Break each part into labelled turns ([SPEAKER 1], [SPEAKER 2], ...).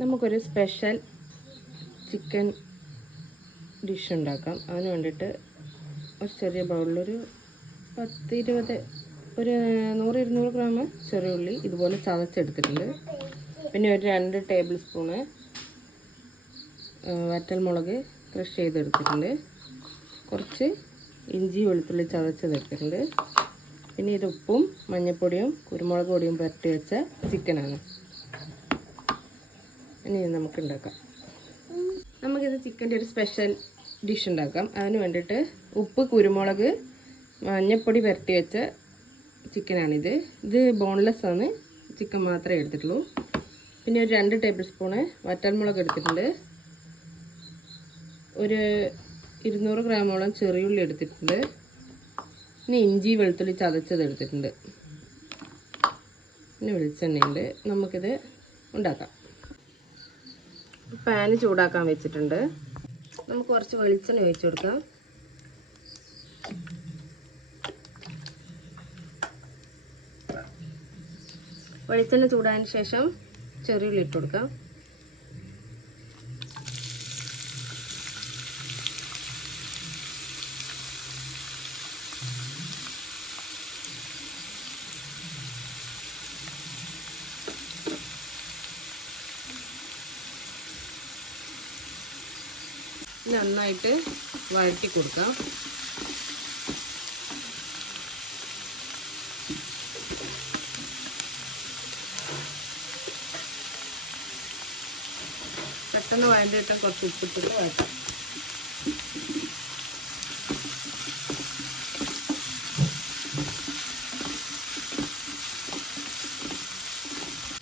[SPEAKER 1] നമുക്കൊരു special chicken dish ഉണ്ടാക്കാം. അതിന് വേണ്ടിയിട്ട് ഒരു ചെറിയ ബൗളിലൊരു പത്ത് ഇരുപത് ഒരു നൂറ് ഇരുന്നൂറ് ഗ്രാം ചെറിയ ഉള്ളി ഇതുപോലെ ചതച്ചെടുത്തിട്ടുണ്ട്. പിന്നെ ഒരു രണ്ട് ടേബിൾ സ്പൂണ് വറ്റൽമുളക് ക്രഷ് ചെയ്തെടുത്തിട്ടുണ്ട്. കുറച്ച് ഇഞ്ചി വെളുത്തുള്ളി ചതച്ചതെടുത്തിട്ടുണ്ട് പിന്നെ ഇത് ഉപ്പും മഞ്ഞൾപ്പൊടിയും കുരുമുളക് പൊടിയും പുരട്ടി വെച്ച ചിക്കനാണ് ഇനി നമുക്ക് ഉണ്ടാക്കാം നമുക്കിത് ചിക്കന്റെ ഒരു സ്പെഷ്യൽ ഡിഷ് ഉണ്ടാക്കാം. അതിന് വേണ്ടിയിട്ട് ഉപ്പ് കുരുമുളക് മഞ്ഞപ്പൊടി പുരട്ടി വെച്ച ചിക്കനാണിത്. ഇത് ബോൺലെസ് ആണ്. ചിക്കൻ മാത്രമേ എടുത്തിട്ടുള്ളൂ. പിന്നെ ഒരു രണ്ട് ടേബിൾ സ്പൂണ് വറ്റൽമുളക് എടുത്തിട്ടുണ്ട്. ഒരു ഇരുന്നൂറ് ഗ്രാമോളം ചെറിയുള്ളി എടുത്തിട്ടുണ്ട്. പിന്നെ ഇഞ്ചി വെളുത്തുള്ളി ചതച്ചത് എടുത്തിട്ടുണ്ട്. പിന്നെ വെളിച്ചെണ്ണയുണ്ട്. നമുക്കിത് ഉണ്ടാക്കാം. പാന് ചൂടാക്കാൻ വെച്ചിട്ടുണ്ട്. നമുക്ക് കുറച്ച് വെളിച്ചെണ്ണ ഒഴിച്ചു കൊടുക്കാം. വെളിച്ചെണ്ണ ചൂടായതിന് ശേഷം ചെറിയുള്ളി ഇട്ട് കൊടുക്കാം. നന്നായിട്ട് വഴറ്റി കൊടുക്കാം. പെട്ടെന്ന് വഴണ്ടിയിട്ട് കുറച്ച് ഉപ്പിട്ടിട്ട് വഴറ്റാം.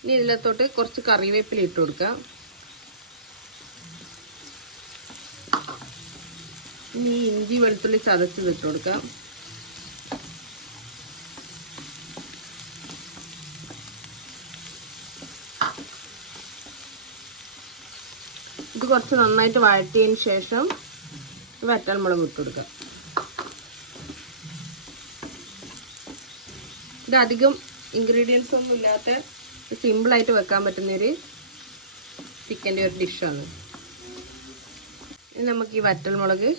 [SPEAKER 1] ഇനി ഇതിലത്തോട്ട് കുറച്ച് കറിവേപ്പില ഇട്ട് കൊടുക്കാം. ഇനി ഇഞ്ചി വെളുത്തുള്ളി ചതച്ചത് ഇട്ട് കൊടുക്കാം. ഇത് കുറച്ച് നന്നായിട്ട് വഴറ്റിയതിന് ശേഷം വറ്റൽമുളക് ഇട്ട് കൊടുക്കാം. ഇത് അധികം ഇൻഗ്രീഡിയൻസ് ഒന്നും ഇല്ലാത്ത സിമ്പിളായിട്ട് വെക്കാൻ പറ്റുന്ന ഒരു ചിക്കന്റെ ഒരു ഡിഷാണ് നമുക്ക് ഈ വറ്റൽമുളക്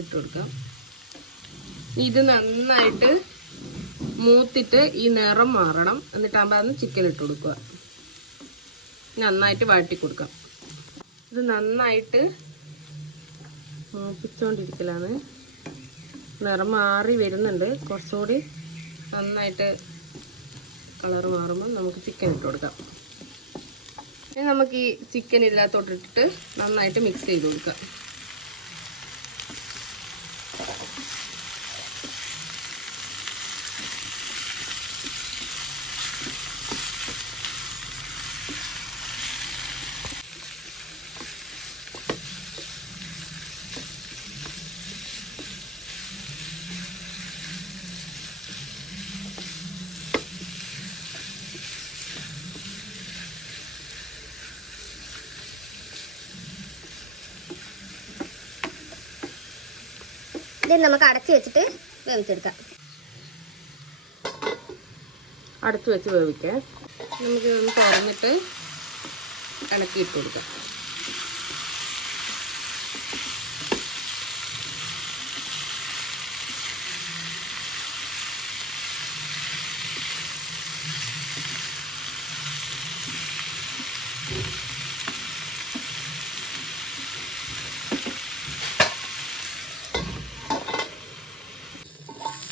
[SPEAKER 1] ഇട്ട് കൊടുക്കാം ഇത് നന്നായിട്ട് മൂത്തിട്ട് ഈ നിറം മാറണം. എന്നിട്ടാകുമ്പോൾ അതൊന്ന് ചിക്കൻ ഇട്ട് കൊടുക്കുക. നന്നായിട്ട് വാട്ടി കൊടുക്കാം. ഇത് നന്നായിട്ട് മൂപ്പിച്ചുകൊണ്ടിരിക്കലാണ് നിറം മാറി വരുന്നുണ്ട്. കുറച്ചുകൂടി നന്നായിട്ട് കളർ മാറുമ്പോൾ നമുക്ക് ചിക്കൻ ഇട്ട് കൊടുക്കാം. ഇനി നമുക്ക് ഈ ചിക്കൻ ഇതിനകത്തോട്ടിട്ടിട്ട് നന്നായിട്ട് മിക്സ് ചെയ്ത് കൊടുക്കാം.
[SPEAKER 2] ഇത് നമുക്ക് അടച്ചു വെച്ചിട്ട് വേവിച്ചെടുക്കാം.
[SPEAKER 1] അടച്ചു വെച്ച് വേവിക്കാം. നമുക്ക് തുറന്നിട്ട് ഇളക്കിയിട്ട് കൊടുക്കാം.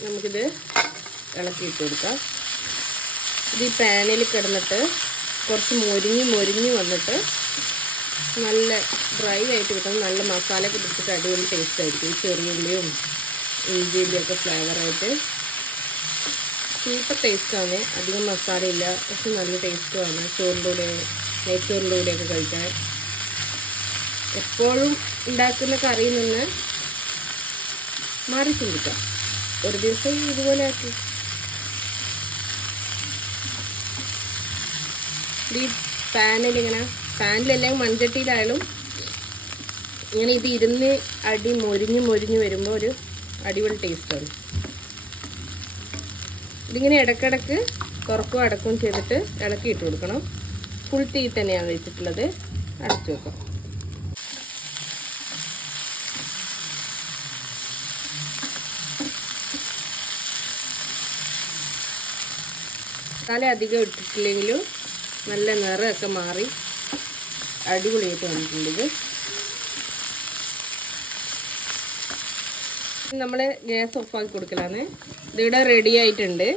[SPEAKER 1] നമുക്കിത് ഇളക്കിയിട്ട് കൊടുക്കാം. ഇത് ഈ പാനിൽ കിടന്നിട്ട് കുറച്ച് മൊരിഞ്ഞ് മൊരിഞ്ഞ് വന്നിട്ട് നല്ല ഡ്രൈ ആയിട്ട് കിട്ടും. നല്ല മസാലയൊക്കെ പിടിച്ചിട്ട് അടിപൊളി ടേസ്റ്റ് ആയിരിക്കും. ചെറിയ ഉള്ളിയും ഇഞ്ചിയുടെയും ഒക്കെ ഫ്ലേവറായിട്ട് സൂപ്പർ ടേസ്റ്റാണ് അധികം മസാലയില്ല പക്ഷെ നല്ല ടേസ്റ്റുമാണ് ചോറിന്റെ കൂടെ നെയ്ച്ചോറിന്റെ കൂടെയൊക്കെ കഴിക്കാൻ. എപ്പോഴും ഉണ്ടാക്കുന്ന കറിയിൽ നിന്ന് മാറി ചിന്തിക്കാം. ഒരു ദിവസം ഇതുപോലെ ആക്കി. ഈ പാനിൽ ഇങ്ങനെ പാനിലെല്ലാം മൺചട്ടിയിലായാലും ഇങ്ങനെ ഇത് ഇരുന്ന് അടി മൊരിഞ്ഞ് മൊരിഞ്ഞ് വരുമ്പോൾ ഒരു അടിപൊളി ടേസ്റ്റാണ് ഇതിങ്ങനെ ഇടക്കിടക്ക് തുറക്കും അടക്കും ചെയ്തിട്ട് ഇളക്കി ഇട്ട് കൊടുക്കണം. ഫുൾ തീ തന്നെയാണ് വെച്ചിട്ടുള്ളത്. അടച്ചു വെക്കാം. മസാല അധികം ഇട്ടിട്ടില്ലെങ്കിലും നല്ല നിറമൊക്കെ മാറി അടിപൊളിയായിട്ട് വന്നിട്ടുണ്ട് ഇത്. നമ്മൾ ഗ്യാസ് ഓഫാക്കി കൊടുക്കലാണ് ഇതിവിടെ റെഡി ആയിട്ടുണ്ട്.